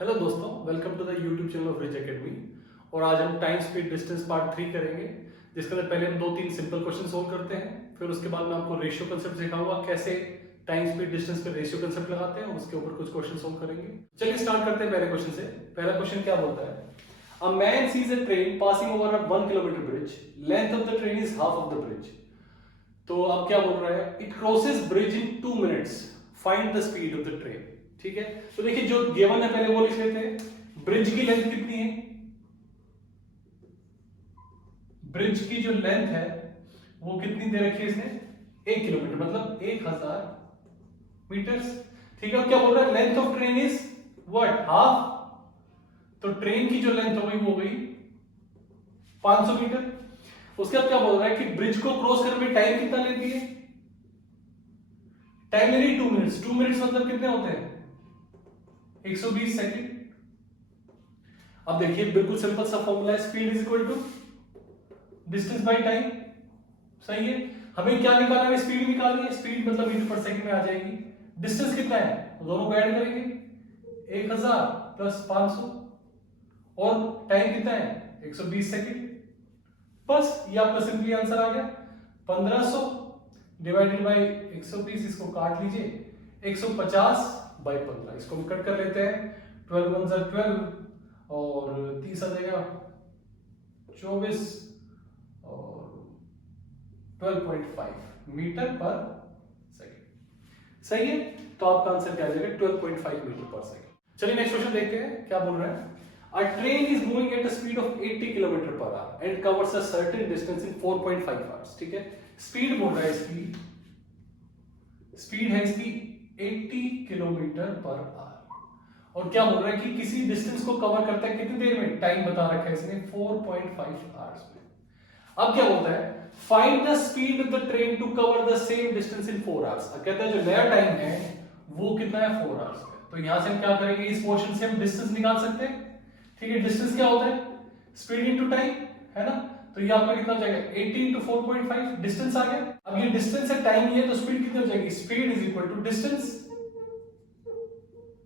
Hello दोस्तों, welcome to the YouTube channel of Rich Academy. और आज हम टाइम स्पीड डिस्टेंस पार्ट 3 करेंगे, जिसके अंदर पहले हम 2-3 सिंपल क्वेश्चन सोल्व करते हैं। फिर उसके बाद मैं आपको रेशियो कंसेप्ट सिखाऊंगा, कैसे टाइम स्पीड डिस्टेंस पे रेशियो कंसेप्ट लगाते हैं। उसके ऊपर कुछ क्वेश्चन सोल्व करेंगे। चलिए स्टार्ट करते हैं पहले क्वेश्चन से। पहला क्वेश्चन क्या बोलता है? A man sees a train passing over a 1 kilometre bridge, length of the train is half of the bridge. तो अब क्या बोल रहा है? It crosses bridge in 2 minutes, find the speed of the train. ठीक है, तो देखिए जो गिवन है पहले वो लिख लेते हैं। ब्रिज की लेंथ कितनी है? ब्रिज की जो लेंथ है वो कितनी दे रखी है इसने? 1 किलोमीटर, मतलब 1000 मीटर्स। ठीक है, क्या बोल रहा है? Length of train is what? Half. तो ट्रेन की जो लेंथ हो गई वो गई 500 मीटर। उसके बाद क्या बोल रहा है कि ब्रिज को क्रॉस करने में टाइम कितना लेती है? टाइम ले रही 2 मिनट्स। 2 मिनट्स मतलब कितने होते हैं? 120 सेकंड। अब देखिए बिल्कुल सिंपल सा फॉर्मूला है, speed is equal to distance by time. सही है, हमें क्या निकालना है? स्पीड निकालनी है। स्पीड मतलब मीटर पर सेकंड में आ जाएगी। डिस्टेंस कितना है? दोनों को ऐड करेंगे, 1000 प्लस 500, और टाइम कितना है? 120 सेकंड। बस ये आपका सिंपली आंसर आ गया। 1500 डिवाइडेड बाय 120, इसको काट लीजिए, 150 बाय 15, इसको हम कट कर लेते हैं। 12 1 12 और 30 आ जाएगा 24 और 12.5 मीटर पर सेकंड। सही है, तो आपका आंसर क्या आ जाएगा? 12.5 मीटर पर सेकंड। चलिए नेक्स्ट क्वेश्चन देखते हैं क्या बोल रहा है। A train is moving at a speed of 80 km per hour and covers a certain distance in 4.5 hours. ठीक है, स्पीड बोल रहा है इसकी, स्पीड है इसकी 80 किलोमीटर पर आवर, और क्या बोल रहा है कि किसी डिस्टेंस को कवर करता है कितनी देर में? टाइम बता रखा है इसने 4.5 आवर्स में। अब क्या बोलता है? Find the speed of the train to cover the same distance in 4 hours. कहता है जो नया टाइम है वो कितना है? 4 आवर्स में। तो यहां से हम क्या करेंगे? इस पोर्शन से हम डिस्टेंस निकाल सकते हैं। ठीक है, डिस्टेंस क्या होता है? स्पीड इनटू टाइम, है ना? तो ये आपका कितना हो जाएगा? 80 इंटू 4.5, डिस्टेंस आ गया। अब ये डिस्टेंस है, टाइम ये है, तो स्पीड कितनी हो जाएगी? Speed is equal to distance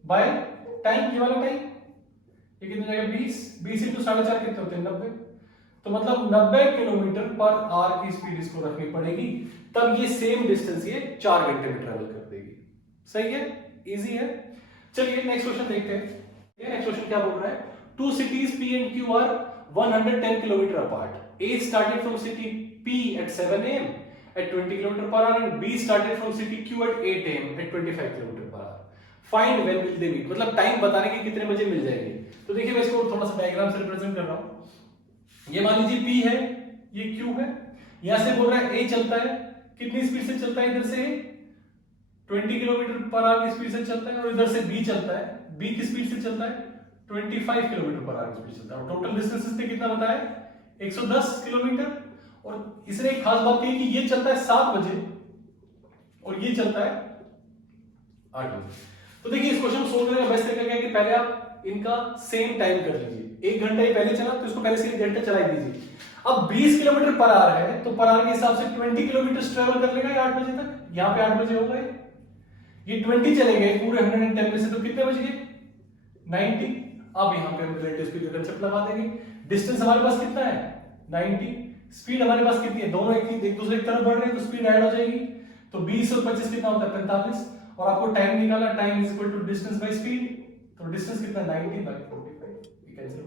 by time. ये वाला टाइम ये कितना हो जाएगा? 20 इंटू 4.5 कितने होते हैं? 90। तो मतलब 90 किलोमीटर पर आवर की स्पीड इसको रखनी पड़ेगी, तब ये सेम डिस्टेंस ये 4 घंटे में ट्रेवल कर देगी। सही है, इजी है। चलिए नेक्स्ट क्वेश्चन देखते हैं। ये नेक्स्ट क्वेश्चन क्या बोल रहा है? Two cities P and Q are 110 kilometer apart. A started from city P at 7 a.m. at 20 kilometer per hour and B started from city Q at 8 a.m. at 25 kilometer per hour. Find when will they meet. मतलब time बताने के कितने बजे मिल जाएंगे। तो देखिए मैं इसको थोड़ा सा डायग्राम से रिप्रेजेंट कर रहा हूँ। ये मान लीजिए P है, ये Q है। यहां से बोल रहा है A चलता है, कितनी स्पीड से चलता है? इधर से 20 किलोमीटर पर आवर की स्पीड से चलता है, और इधर से B चलता है, B की स्पीड से चलता है 25 किलोमीटर पर आवर स्पीड चलता है। टोटल डिस्टेंस इसने कितना बताया? 110 किलोमीटर। और इसने एक खास बात कही कि ये चलता है 7 बजे और ये चलता है 8 बजे। तो देखिए इस क्वेश्चन सोल्व करने का बेस्ट तरीका क्या है कि पहले आप इनका सेम टाइम कर लीजिए। 1 घंटा ही पहले चला तो इसको पहले से 1 घंटा चला दीजिए। अब 20 किलोमीटर पर आवर है, तो पर आवर के हिसाब से 20 किलोमीटर ट्रेवल कर लेगा 8 बजे तक। यहां पे 8 बजे हो गए, ये 20 चले गए पूरे 110 में से, तो कितने बज गए? 90। अब यहां पे हम रिलेटिव स्पीड का कंसेप्ट लगा देंगे। डिस्टेंस हमारे पास कितना है? 90। स्पीड हमारे पास कितनी है? दोनों एक दूसरे की तरफ बढ़ रहे हैं, तो स्पीड ऐड हो जाएगी। तो 20 और 25 कितना होता है? 45। और आपको टाइम निकालना, time is equal to distance by speed. तो डिस्टेंस कितना? 90 bye 45, we can say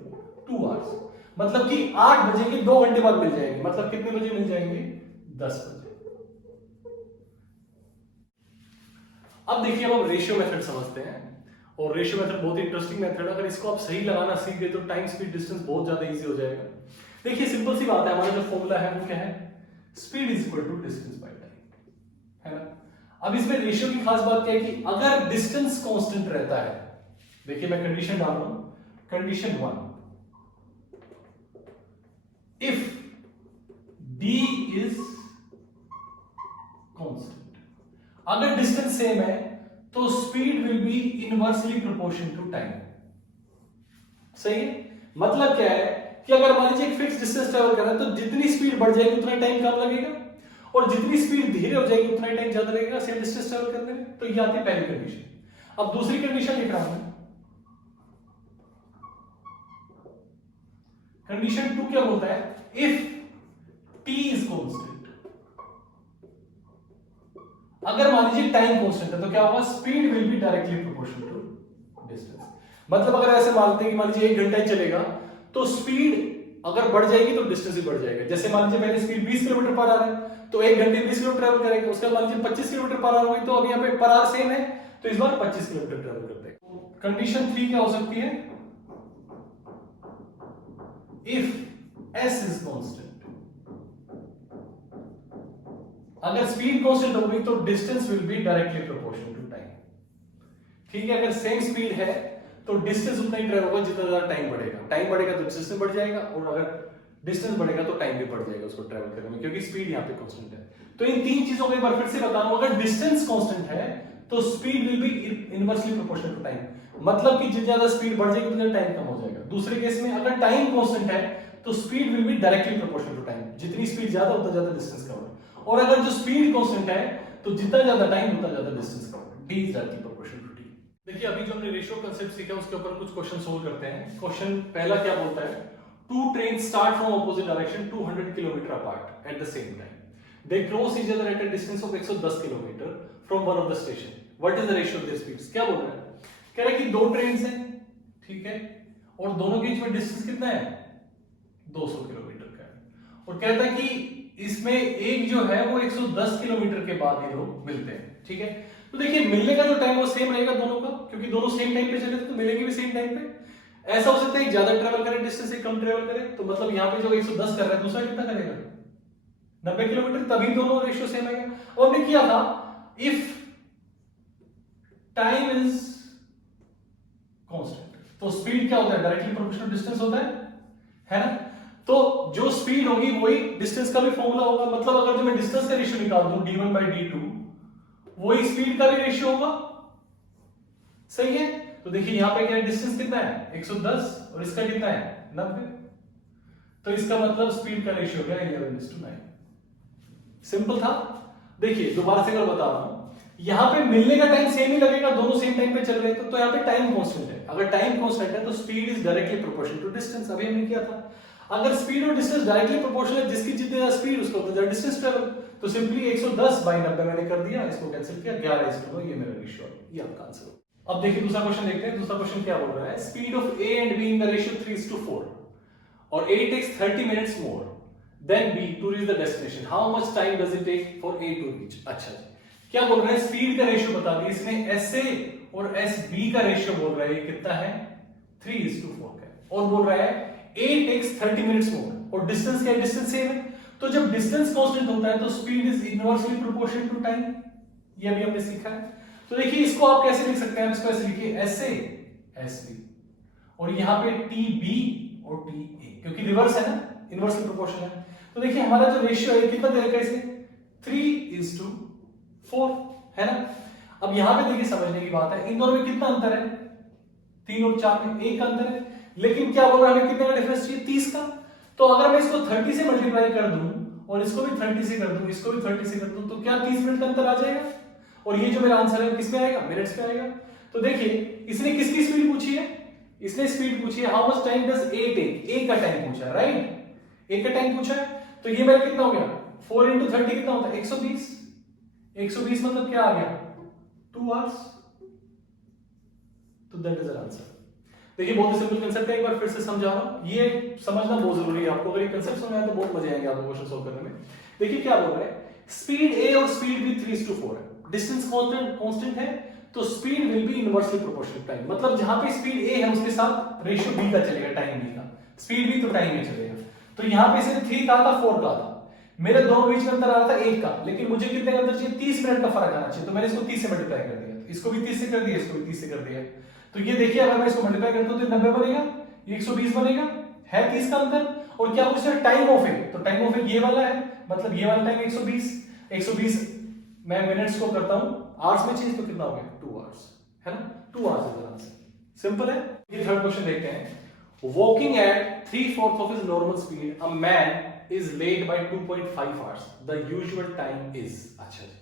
2 hours. मतलब कि 8 बजे के 2 घंटे बाद मिल जाएंगे। मतलब कितने बजे मिल जाएंगे? 10 बजे। अब देखिए अब हम रेशियो मेथड समझते हैं, और रेशियो मेथड बहुत ही इंटरेस्टिंग मेथड है। अगर इसको आप सही लगाना सीख गए तो टाइम स्पीड डिस्टेंस बहुत ज्यादा इजी हो जाएगा। देखिए सिंपल सी बात है, हमारा जो फॉर्मूला है वो क्या है? Speed is equal to distance by time, है ना? अब इसमें रेशियो की खास बात क्या है कि अगर डिस्टेंस कांस्टेंट रहता है, देखिए मैं कंडीशन डाल रहा हूं, condition 1, if d is constant, अगर डिस्टेंस सेम है तो speed will be inversely proportion to time. सही है, मतलब क्या है कि अगर मान लीजिए एक फिक्स डिस्टेंस ट्रेवल कर रहा है तो जितनी स्पीड बढ़ जाएगी उतना टाइम कम लगेगा, और जितनी स्पीड धीरे हो जाएगी उतना टाइम ज्यादा लगेगा सेम डिस्टेंस ट्रेवल करने में। तो ये आती है पहली कंडीशन। अब दूसरी कंडीशन लिख रहा हूं, कंडीशन 2 क्या बोलता है, इफ t इज कांस्टेंट, अगर मान लीजिए टाइम कांस्टेंट है तो क्या होगा, speed will be directly proportional to distance. मतलब अगर ऐसे मानते हैं कि मान लीजिए 1 घंटा ही चलेगा तो स्पीड अगर बढ़ जाएगी तो डिस्टेंस भी बढ़ जाएगा। जैसे मान लीजिए पहले स्पीड 20 किलोमीटर पर आवर है तो 1 घंटे 20 किलोमीटर ट्रैवल करेगा, उसके बाद मान लीजिए 25 किलोमीटर पर आवर हुई तो अब यहाँ पे पर आवर सेम है तो इस बार 25 किलोमीटर ट्रैवल करते हैं। कंडीशन 3 क्या हो सकती है, इफ s इज कांस्टेंट, अगर स्पीड कांस्टेंट होगी तो distance will be directly proportional to time. ठीक है, अगर सेम स्पीड है तो डिस्टेंस उतना ही ट्रैवल होगा जितना ज्यादा टाइम बढ़ेगा, टाइम बढ़ेगा तो डिस्टेंस बढ़ जाएगा, और अगर डिस्टेंस बढ़ेगा तो टाइम भी बढ़ जाएगा उसको ट्रैवल करने में, क्योंकि स्पीड यहाँ पे कांस्टेंट है। तो इन तीन चीजों को एक बार फिर से बता रहा हूं, अगर डिस्टेंस कांस्टेंट है तो speed will be inversely proportional to time, मतलब कि जितना ज्यादा स्पीड बढ़ जाएगी उतना टाइम कम हो जाएगा। दूसरे केस में अगर टाइम कांस्टेंट है तो speed will be directly proportional to time, जितनी स्पीड ज्यादा उतना ज्यादा डिस्टेंस कवर, और अगर जो स्पीड कांस्टेंट है तो जितना ज्यादा टाइम उतना ज्यादा distance cover. D is directly proportional to T. देखिए अभी जो हमने रेशियो कांसेप्ट सीखा उसके ऊपर कुछ क्वेश्चन सोल्व करते हैं। क्वेश्चन पहला क्या बोलता है, two train start from opposite direction 200 kilometre apart at the same time, they cross each other at a distance of 110 kilometre from one of the station, what is the ratio of their speeds. क्या बोल रहा है, कह रहा है कि दो trains हैं, ठीक है, और दोनों के बीच में डिस्टेंस कितना है, 200 किलोमीटर का है, और कहता है कि इसमें एक जो है वो 110 किलोमीटर के बाद ये लोग मिलते हैं। ठीक है, तो देखिए मिलने का जो टाइम वो सेम रहेगा दोनों का, क्योंकि दोनों सेम टाइम पे चले थे तो मिलेंगे भी सेम टाइम पे। ऐसा हो सकता है ज्यादा ट्रेवल करे डिस्टेंस से कम ट्रेवल करे, तो मतलब यहाँ पे जो 110 कर रहा है दूसरा कितना करेगा, 90 किलोमीटर, तभी दोनों रेशियो सेम आएगा। और हमने किया था इफ टाइम इज कांस्टेंट तो स्पीड क्या होता है, डायरेक्टली प्रोपोर्शनल डिस्टेंस होता है ना। तो जो स्पीड होगी वही डिस्टेंस का भी फॉर्मूला होगा, मतलब अगर जो मैं डिस्टेंस का रेशियो निकाल दूं d1 by d2 वही स्पीड का भी रेशियो होगा, सही है। तो देखिए यहां पे क्या है, डिस्टेंस कितना है 110 और इसका कितना है 90, तो इसका मतलब स्पीड का रेशियो क्या है 11:9। सिंपल था। देखिए दोबारा से अगर बता रहा हूं, यहां पे मिलने का टाइम सेम ही लगेगा, दोनों सेम टाइम पे चल रहे हैं तो यहां पे टाइम कांस्टेंट है। अगर टाइम कांस्टेंट है तो speed is directly proportional to distance, अभी हमने किया था। अगर स्पीड और डिस्टेंस डायरेक्टली प्रोपोर्शनल है, जिसकी जितनी ज्यादा स्पीड उसको उतना ज्यादा डिस्टेंस ट्रैवल, तो सिंपली 110 बाय 90 मैंने कर दिया, इसको कैंसिल किया, 11:9 ये मेरा रेशियो है, ये आपका आंसर है। अब देखिए दूसरा क्वेश्चन देखते हैं। दूसरा क्वेश्चन क्या बोल रहा है, speed of A and B in the ratio 3:4 और A takes 30 minutes more than B to reach the destination, how much time does it take for A to reach। अच्छा जी, क्या बोल रहा है, स्पीड का रेशियो बता दिया, इसमें SA और SB का रेशियो बोल रहा है ये कितना है 3:4 का, और बोल रहा है A takes 30 minutes more, और डिस्टेंस क्या है, डिस्टेंस सेम है, तो जब डिस्टेंस कांस्टेंट होता है तो speed is inversely proportional to time, ये अभी हमने सीखा है। तो देखिए इसको आप कैसे लिख सकते हैं, इसको ऐसे लिखिए SA SB और यहां पे TB और TA, क्योंकि रिवर्स है ना, इनवर्सली प्रोपोर्शनल है। तो देखिए हमारा जो रेशियो है कितना दे रखा है इसे 3:4 है ना। अब यहां पे देखिए समझने की बात है, इन दोनों में कितना अंतर है, 3 और 4 में 1 का अंतर है, लेकिन क्या बोल रहा है हमें कितने का डिफरेंस चाहिए 30 का। तो अगर मैं इसको 30 से मल्टीप्लाई कर दूं और इसको भी 30 से कर दूं, इसको भी 30 से कर दूं, तो क्या 30 मिनट का अंतर आ जाएगा, और ये जो मेरा आंसर है किस में आएगा, मिनट्स में आएगा। तो देखिए इसने किसकी स्पीड पूछी है, इसने स्पीड पूछी है how much time does A take, A का टाइम पूछा है, राइट, A का टाइम पूछा है, तो ये मेरा कितना हो गया 4 into 30 कितना होता है 120, 120 मतलब क्या आ गया 2 आवर्स, तो दैट इज आवर आंसर। देखिए बहुत ही सिंपल कांसेप्ट है, एक बार फिर से समझा रहा हूं, ये समझना बहुत जरूरी है आपको, अगर ये कांसेप्ट समझ आए तो बहुत मजे आएंगे आपको क्वेश्चन सॉल्व करने में। देखिए क्या बोल रहा है, स्पीड A और स्पीड B 3:4 है, डिस्टेंस कांस्टेंट है, तो speed will be inversely proportional time, मतलब जहां पे स्पीड A है उसके साथ रेशियो B का चलेगा, टाइम B का, स्पीड B तो टाइम में चलेगा। तो यहां पे इसने 3 कहा था 4 कहा था, मेरे दोनों बीच में अंतर आ रहा था 1 का, लेकिन मुझे कितने का अंतर चाहिए 30 मिनट का फर्क आना चाहिए, तो मैंने इसको 30 से मल्टीप्लाई कर दिया, इसको भी 30 से कर दिया, इसको भी 30 से कर दिया। तो ये देखिए अगर मैं इसको मल्टीप्लाई करता हूं तो 90 बनेगा, ये 120 बनेगा, है 30 का अंतर। और क्या पूछ रहा है टाइम ऑफ ए, तो टाइम ऑफ ए ये वाला है, मतलब ये वाला टाइम 120 मैं मिनट्स को करता हूं आवर्स में चेंज, तो कितना हो गया 2 आवर्स, है ना, 2 आवर्स इज आंसर। सिंपल है। ये थर्ड क्वेश्चन देखते हैं, walking at 3/4 of his normal speed a man is late by 2.5 hours, the usual time is. अच्छा जी,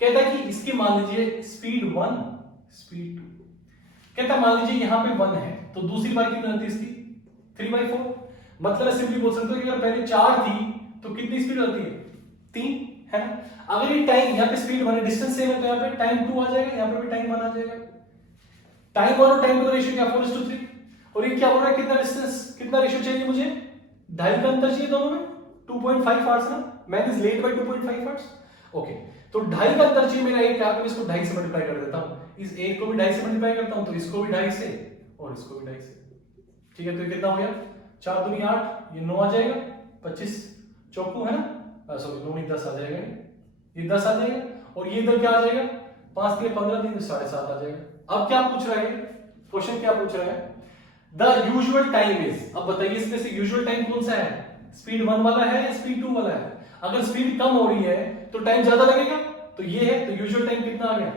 कहता है कि इसकी मान लीजिए स्पीड 1 स्पीड 2, कहता मान लीजिए यहां पे 1 है तो दूसरी बार कितनी होती है इसकी 3/4, मतलब सिंपली बोल सकते हो कि अगर पहले 4 थी तो कितनी स्पीड आती है 3, है ना। अगर ये टाइम यहाँ पे स्पीड 1 है, डिस्टेंस सेम है, तो यहाँ पे टाइम 2 आ जाएगा, यहाँ पे भी टाइम 1 आ जाएगा। टाइम 1 और टाइम 2 का रेशियो क्या 4:3। और ये क्या बोल रहा है कितना डिस्टेंस, कितना रेशियो चाहिए मुझे, 2.5 का अंतर चाहिए दोनों में, 2.5 आवर्स ना, man is late by 2.5 hours. Okay, तो 2.5 का अंतर चाहिए मेरा, एक क्या मैं इसको 2.5 से मल्टीप्लाई कर देता हूं, इस एक को भी 2.5 से मल्टीप्लाई करता हूं, तो इसको भी 2.5 से और इसको भी 2.5 से। ठीक है, तो ये कितना हो गया, 4 दूनी 8, ये 9 आ जाएगा, 25 चौकू है ना, सॉरी 9 नहीं 10 आ जाएगा, ये 10 आ जाएगा, और ये इधर क्या आ जाएगा, 5 3 15 3 7.5 आ जाएगा। अब क्या पूछ रहा है क्वेश्चन, क्या पूछ रहा है, द यूजुअल टाइम इज, अब बताइए इसमें से यूजुअल टाइम कौन सा है, स्पीड 1 वाला है या स्पीड 2 वाला है। अगर स्पीड कम हो रही है तो टाइम ज्यादा लगेगा, तो ये है, तो यूजुअल टाइम कितना आ गया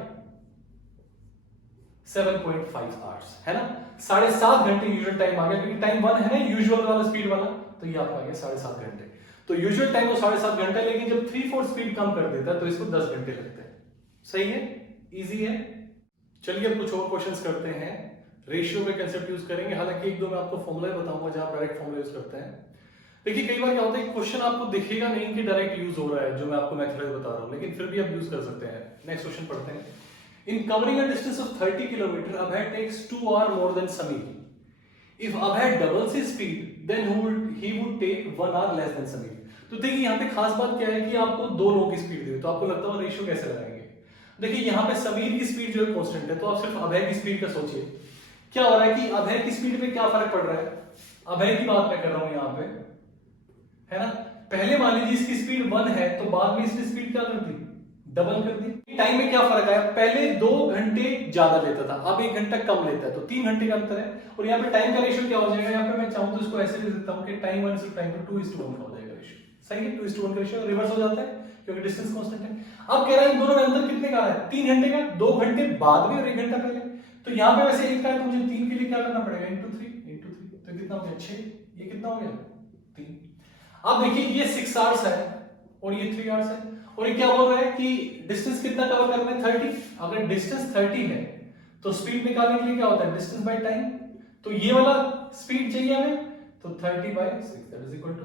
7.5 आवर्स, है ना, 7.5 घंटे यूजुअल टाइम आ गया, क्योंकि टाइम 1 है ना यूजुअल वाला स्पीड वाला, तो ये आपका आ गया 7.5 घंटे। तो यूजुअल टाइम को 7.5 घंटे, लेकिन जब 3/4 स्पीड कम कर देता है तो इसको 10 घंटे लगते हैं। सही है, इजी है। चलिए अब कुछ और क्वेश्चंस करते हैं, रेशियो के कंसेप्ट यूज करेंगे, हालांकि एक दो मैं आपको फॉर्मूला बताऊंगा जहां डायरेक्ट फॉर्मूला यूज करते हैं। देखिए कई बार क्या होता है, क्वेश्चन आपको दिखेगा नहीं कि डायरेक्ट यूज हो रहा है जो मैं आपको मेथड बता रहा हूं, लेकिन फिर भी आप यूज कर सकते हैं। नेक्स्ट क्वेश्चन पढ़ते हैं। In covering a distance of 30 kilometre Abhay takes 2 hours more than Sameer. If Abhay doubles his speed then he would take 1 hour less than Sameer. तो देखिए यहाँ पे खास बात क्या है कि आपको दो लोगों की स्पीड दे, तो आपको लगता है रेशियो कैसे लगाएंगे। देखिए यहाँ पे समीर की स्पीड जो है कांस्टेंट है, तो आप सिर्फ अभय की स्पीड का सोचिए। क्या हो रहा है कि अभय की स्पीड पे क्या फर्क पड़ रहा है, अभय की बात मैं कर रहा हूं यहाँ पे, है ना। पहले मान लीजिए इसकी स्पीड 1 है, तो बाद में इसकी स्पीड क्या कर दी, डबल कर दी। टाइम में क्या फर्क आया, पहले 2 घंटे ज्यादा लेता था, अब 1 घंटा कम लेता है, तो 3 घंटे का अंतर है। और यहाँ पे टाइम का रेशियो क्या हो जाएगा, यहाँ पे मैं चाहूं तो इसको ऐसे लिख देता हूं कि टाइम 1 से टाइम 2:1 का हो जाएगा रेशियो। सही है, 2:1 का रेशियो रिवर्स हो जाता है क्योंकि डिस्टेंस कांस्टेंट है। अब कह रहा है इन दोनों में अंतर कितने का है, 3 घंटे का, 2 घंटे बाद में और 1 घंटा पहले। तो यहाँ पे वैसे 1 का है, तो मुझे 3 के लिए क्या करना पड़ेगा, * 3 तो कितना हो गया 6, ये कितना हो गया 3। अब देखिए ये 6 आवर्स है और ये 3 आवर्स है, और ये क्या बोल रहा है कि डिस्टेंस कितना कवर करना है 30। अगर डिस्टेंस 30 है तो स्पीड निकालने के लिए क्या होता है, डिस्टेंस बाय टाइम। तो ये वाला स्पीड चाहिए हमें, तो 30/6 that is equal to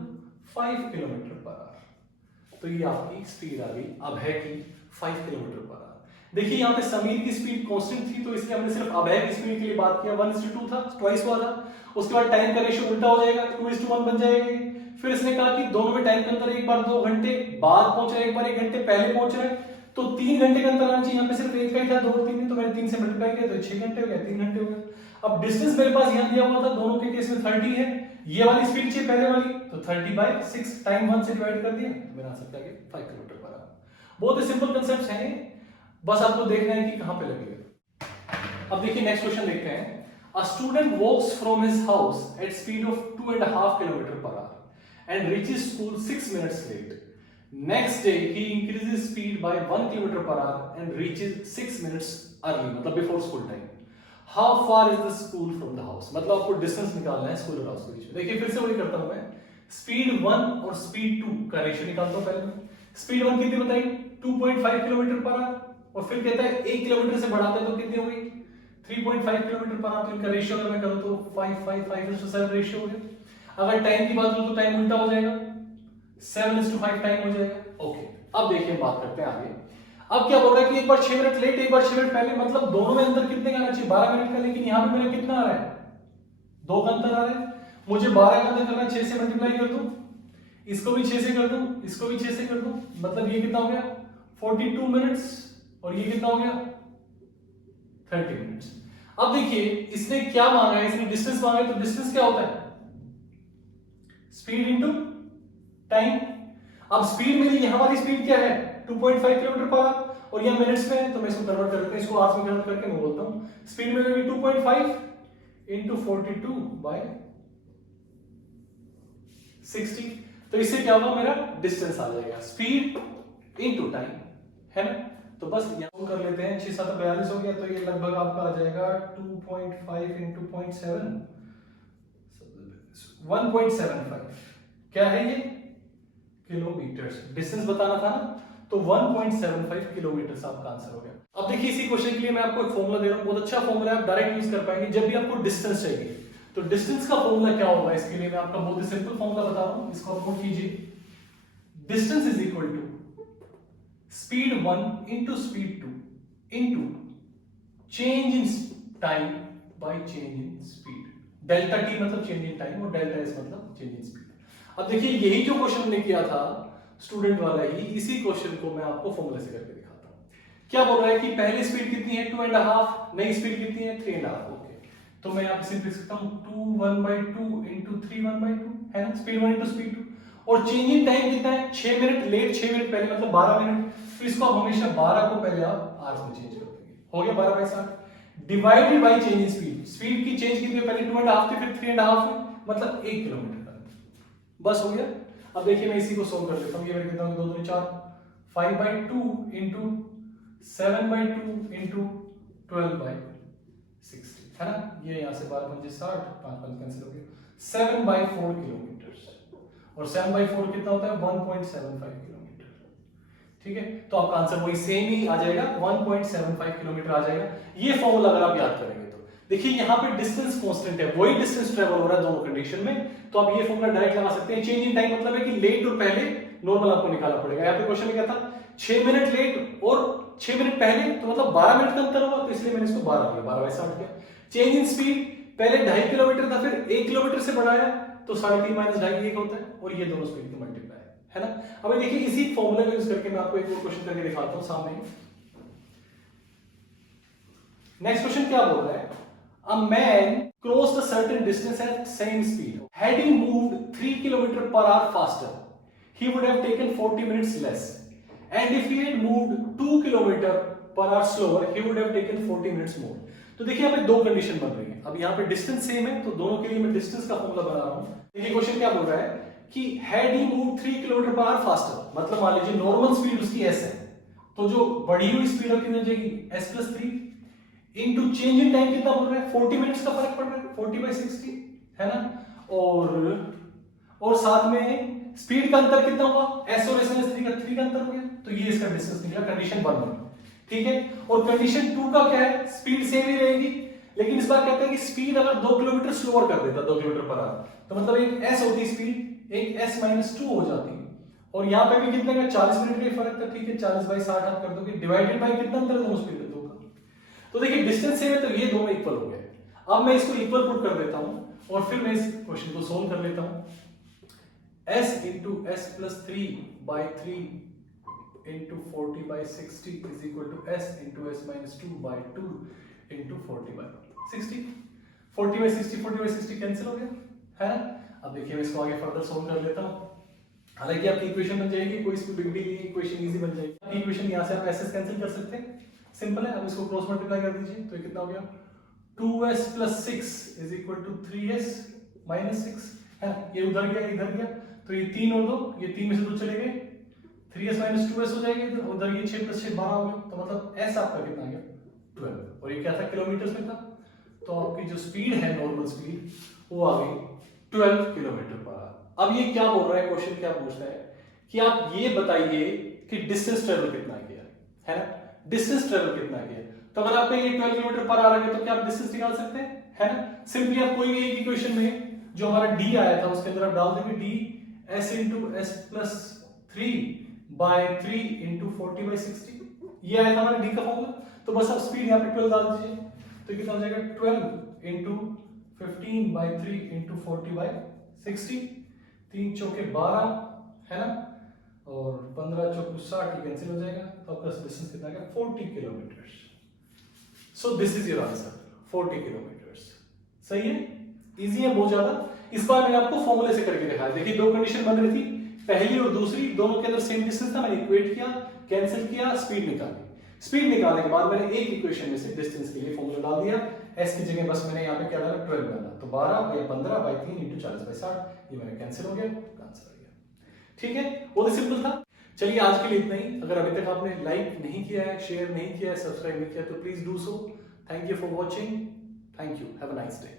5 kilometre per hour. तो ये आपकी स्पीड आ गई अभय की 5 किलोमीटर पर आवर। देखिए यहाँ पे समीर की स्पीड कांस्टेंट थी, तो इसलिए हमने सिर्फ अभय की स्पीड के लिए बात किया, 1:2 था, ट्वाइस हुआ था। उसके बाद टाइम का रेशियो उल्टा हो जाएगा, 2:1 बन जाएगा। फिर इसने कहा कि दोनों में टाइम का अंतर एक बार 2 घंटे बाद पहुंच रहा है, एक बार 1 घंटे पहले पहुंच रहा है, तो 3 घंटे का अंतर आना चाहिए। यहाँ पे सिर्फ एक का ही था, 2 और 3 में, तो मैंने 3 से मल्टीप्लाई किया तो 6 घंटे हो गया, 3 घंटे हो गया। अब डिस्टेंस मेरे पास यहाँ दिया हुआ था, दोनों के केस में 30 है, ये वाली स्पीड चाहिए पहले वाली, तो 30/6 टाइम 1 से डिवाइड कर दिया, तो मेरा आंसर क्या गया 5 किलोमीटर पर आवर। बहुत ही सिंपल कांसेप्ट्स हैं, बस आपको देखना है कि कहां पे लगेगा। अब देखिए नेक्स्ट क्वेश्चन देखते हैं। A student walks from his house at speed of 2.5 km per hour and reaches school 6 minutes late. Next day he increases speed by 1 km per hour and reaches 6 minutes early, मतलब before school time. How far is the school from the house? मतलब आपको distance निकालना है school और house के बीच में। देखिए फिर से वही करता हूं मैं, स्पीड 1 और स्पीड 2 का रेशियो निकालता हूं। पहले स्पीड 1 कितनी बताई, 2.5 किलोमीटर पर आवर, और फिर कहता है 1 किलोमीटर से बढ़ाते हैं तो कितनी हो गई 3.5 किलोमीटर पर आवर। तो इनका रेशियो अगर मैं करूं तो 5:5:5:7 रेशियो हो गया। अगर टाइम की बात करूं तो टाइम उल्टा हो जाएगा, 7:5 टाइम हो जाएगा। ओके, अब देखिए बात करते हैं आगे। अब क्या बोल रहा है कि एक बार 6 मिनट लेट, एक बार 6 मिनट पहले, मतलब दोनों में अंतर कितने का आना चाहिए, 12 मिनट का। लेकिन यहाँ पे मेरा कितना आ रहा है, 2 का अंतर आ रहा है। मुझे 12 का अंतर करना है, 6 से मल्टीप्लाई कर दूं, इसको भी 6 से कर दूं, इसको भी 6 से कर दूं, मतलब ये कितना हो गया 42 मिनट्स, और ये कितना हो गया 30 मिनट्स। अब देखिए इसने क्या मांगा है, इसने डिस्टेंस मांगा है, तो डिस्टेंस क्या होता है, स्पीड इनटू टाइम। अब स्पीड मेरी यहां वाली स्पीड क्या है 2.5 किलोमीटर पर आवर, और यह मिनट्स में है, तो मैं इसको कन्वर्ट कर देता हूं, इसको आवर्स में कन्वर्ट करके मैं बोलता हूं स्पीड में होगी 2.5 इनटू 42/60। तो इससे क्या होगा, मेरा डिस्टेंस आ जाएगा, स्पीड इनटू टाइम, है ना। तो बस यहाँ कर लेते हैं, 6 7 42 हो गया, तो ये लगभग आपका आ जाएगा 2.5 इनटू 0.7 1.75। क्या है ये, किलोमीटर। डिस्टेंस बताना था ना, तो 1.75 किलोमीटर आपका आंसर हो गया। अब देखिए इसी क्वेश्चन के लिए मैं आपको एक फॉर्मूला दे रहा हूं, बहुत अच्छा फॉर्मूला है, आप डायरेक्ट यूज कर पाएंगे जब भी आपको डिस्टेंस चाहिए। तो डिस्टेंस का फॉर्मूला क्या होगा इसके लिए मैं आपका बहुत ही सिंपल फॉर्मूला बता रहा हूं, इसको आप नोट कीजिए। Distance is equal to speed 1 into speed 2 into change in time by change in speed. Delta T मतलब चेंज इन टाइम और डेल्टा एस मतलब चेंज इन स्पीड। अब देखिए यही जो क्वेश्चन हमने किया था स्टूडेंट वाला ही, इसी क्वेश्चन को मैं आपको फॉर्मूला से करके दिखाता हूं। क्या बोल रहा है कि पहली स्पीड कितनी है 2.5, नई स्पीड कितनी है 3.5। ओके, तो मैं यहां पे सिंपल लिख सकता हूं 2 1/2 इंटू 3 1/2 है ना, स्पीड 1 इंटू स्पीड 2। और चेंज इन टाइम कितना है 6 मिनट, लेट 6 मिनट पहले मतलब 12 मिनट। तो इसको आप हमेशा 12 को पहले आप आवर्स में चेंज कर देंगे, हो गया 12/60 divided by change in speed. Speed की चेंज कितनी है, पहले 2.5 थी फिर 3.5 हुई, मतलब 1 किलोमीटर का, बस हो गया। अब देखिए मैं इसी को सोल्व कर लेता हूं, ये मेरे कितना हो गया 2 2 4 5/2 इंटू 7/2 इंटू 12/60 है ना, ये यहां से 12 5 60 5 5 कैंसिल हो गया 7/4 किलोमीटर। और 7/4 कितना होता है 1.75 किलोमीटर। ठीक है, तो आपका आंसर वही सेम ही आ जाएगा 1.75 किलोमीटर आ जाएगा। ये फॉर्मूला अगर आप याद करेंगे तो देखिए यहाँ पे डिस्टेंस कांस्टेंट है, वही डिस्टेंस ट्रेवल हो रहा है दोनों कंडीशन में, तो आप ये फॉर्मूला डायरेक्ट लगा सकते हैं। चेंज इन टाइम मतलब है कि लेट और पहले नॉर्मल आपको निकालना पड़ेगा। यहाँ पे क्वेश्चन में क्या था 6 मिनट लेट और 6 मिनट पहले, तो मतलब 12 मिनट का अंतर होगा, तो इसलिए मैंने इसको 12 लिया, 12/60 किया। चेंज इन स्पीड पहले 2.5 किलोमीटर था, फिर 1 किलोमीटर से बढ़ाया, तो 3.5 माइनस 2.5 1 होता है, और ये दोनों स्पीड के मल्टीप्लाई है ना। अब देखिए इसी फॉर्मूला को यूज करके मैं आपको एक और क्वेश्चन करके दिखाता हूं सामने। नेक्स्ट क्वेश्चन क्या बोल रहा है, a man crossed a certain distance at same speed. Had he moved 3 km per hour faster, he would have taken 40 minutes less. And if he had moved 2 km per hour slower, he would have taken 40 minutes more. तो देखिए यहाँ पे दो condition बन रही है। अब यहाँ पे डिस्टेंस सेम है, तो दोनों के लिए मैं डिस्टेंस का फॉर्मूला बना रहा हूँ। देखिए क्वेश्चन क्या बोल रहा है कि had he moved 3 km per hour faster, मतलब मान लीजिए नॉर्मल स्पीड उसकी s है, तो जो बढ़ी हुई स्पीड है कितनी हो जाएगी s+3 into change in time कितना बोल रहा है 40 मिनट्स का फर्क पड़ रहा है 40/60 है ना, और साथ में स्पीड का अंतर कितना हुआ s और s+3 का 3 का अंतर हो गया, तो ये इसका डिस्टेंस निकला कंडीशन 1 में। ठीक है, और कंडीशन 2 का क्या है, स्पीड सेम ही रहेगी, लेकिन इस बार कहते हैं कि स्पीड अगर 2 किलोमीटर स्लोअर कर देता 2 किलोमीटर पर आवर, तो मतलब एक s होती स्पीड, एक s-2 हो जाती, और यहाँ पे भी कितने का 40 मिनट का फर्क था। ठीक है, 40/60 आप कर दोगे, डिवाइडेड बाय कितना अंतर है दोनों स्पीड में 2 का, तो देखिए डिस्टेंस सेम है, तो ये दोनों इक्वल हो गए। अब मैं इसको इक्वल पुट कर देता हूं और फिर मैं इस क्वेश्चन को सोल्व कर लेता हूं। s into s+3/3 into 40/60 is equal to s into s-2/2 into 40/60। 40/60 40/60 cancel हो गया है ना। अब देखिए मैं इसको आगे फर्दर सोल्व कर लेता हूं। हालांकि आपकी इक्वेशन बन जाएगी, कोई इसमें बिग डील नहीं, इक्वेशन इजी बन जाएगी। आपकी इक्वेशन यहां से आप s कैंसिल कर सकते हैं, सिंपल है। अब इसको क्रॉस मल्टीप्लाई कर दीजिए, तो कितना हो गया 2s + 6 = 3s - 6 है ना, ये उधर गया इधर गया, तो ये 3 और 2, ये 3 में से 2 चले गए, 3s - 2s हो जाएगा इधर, उधर ये 6 + 6 12 हो गया, तो मतलब s आपका कितना आ गया 12, और ये क्या था किलोमीटर में था, तो आपकी जो स्पीड है नॉर्मल स्पीड वो आ गई 12 km/h। अब ये क्या बोल रहा है, क्वेश्चन क्या पूछ रहा है कि आप ये बताइए कि डिस्टेंस ट्रेवल कितना किया है ना, डिस्टेंस ट्रेवल कितना किया। तो अगर आपका ये 12 km/h आ गया, तो क्या आप डिस्टेंस निकाल सकते हैं, है ना। सिंपली आप कोई भी एक इक्वेशन में जो हमारा d आया था उसके अंदर आप डाल देंगे d s × s+3/3 × 40/60, ये आया था हमारा d का फॉर्मूला। तो बस आप स्पीड यहाँ पे 12 डाल दीजिए, तो कितना हो जाएगा 12 × 15/3 × 40/60, 3 चौके 12 है ना, और 15 चौके 60 कैंसिल हो जाएगा, तो आपका डिस्टेंस कितना आएगा 40 kilometre. So this is your answer 40 kilometre. सही है, इजी है बहुत ज्यादा। इस बार मैंने आपको फॉर्मूले से करके दिखाया। देखिए दो कंडीशन बन रही थी, पहली और दूसरी, दोनों के अंदर सेम डिस्टेंस था, मैंने इक्वेट किया, कैंसिल किया, स्पीड निकाली। स्पीड निकालने के बाद मैंने एक इक्वेशन में से डिस्टेंस के लिए फॉर्मूला डाल दिया, s की जगह बस मैंने यहाँ पे क्या डाला 12 डाला, तो 12/15/3 × 40/60, ये मेरा कैंसिल हो गया, आंसर आ गया। ठीक है, बहुत ही सिंपल था। चलिए आज के लिए इतना ही। अगर अभी तक आपने लाइक नहीं किया है, शेयर नहीं किया है, सब्सक्राइब नहीं किया, तो please do so. Thank you for watching, thank you, have a nice day.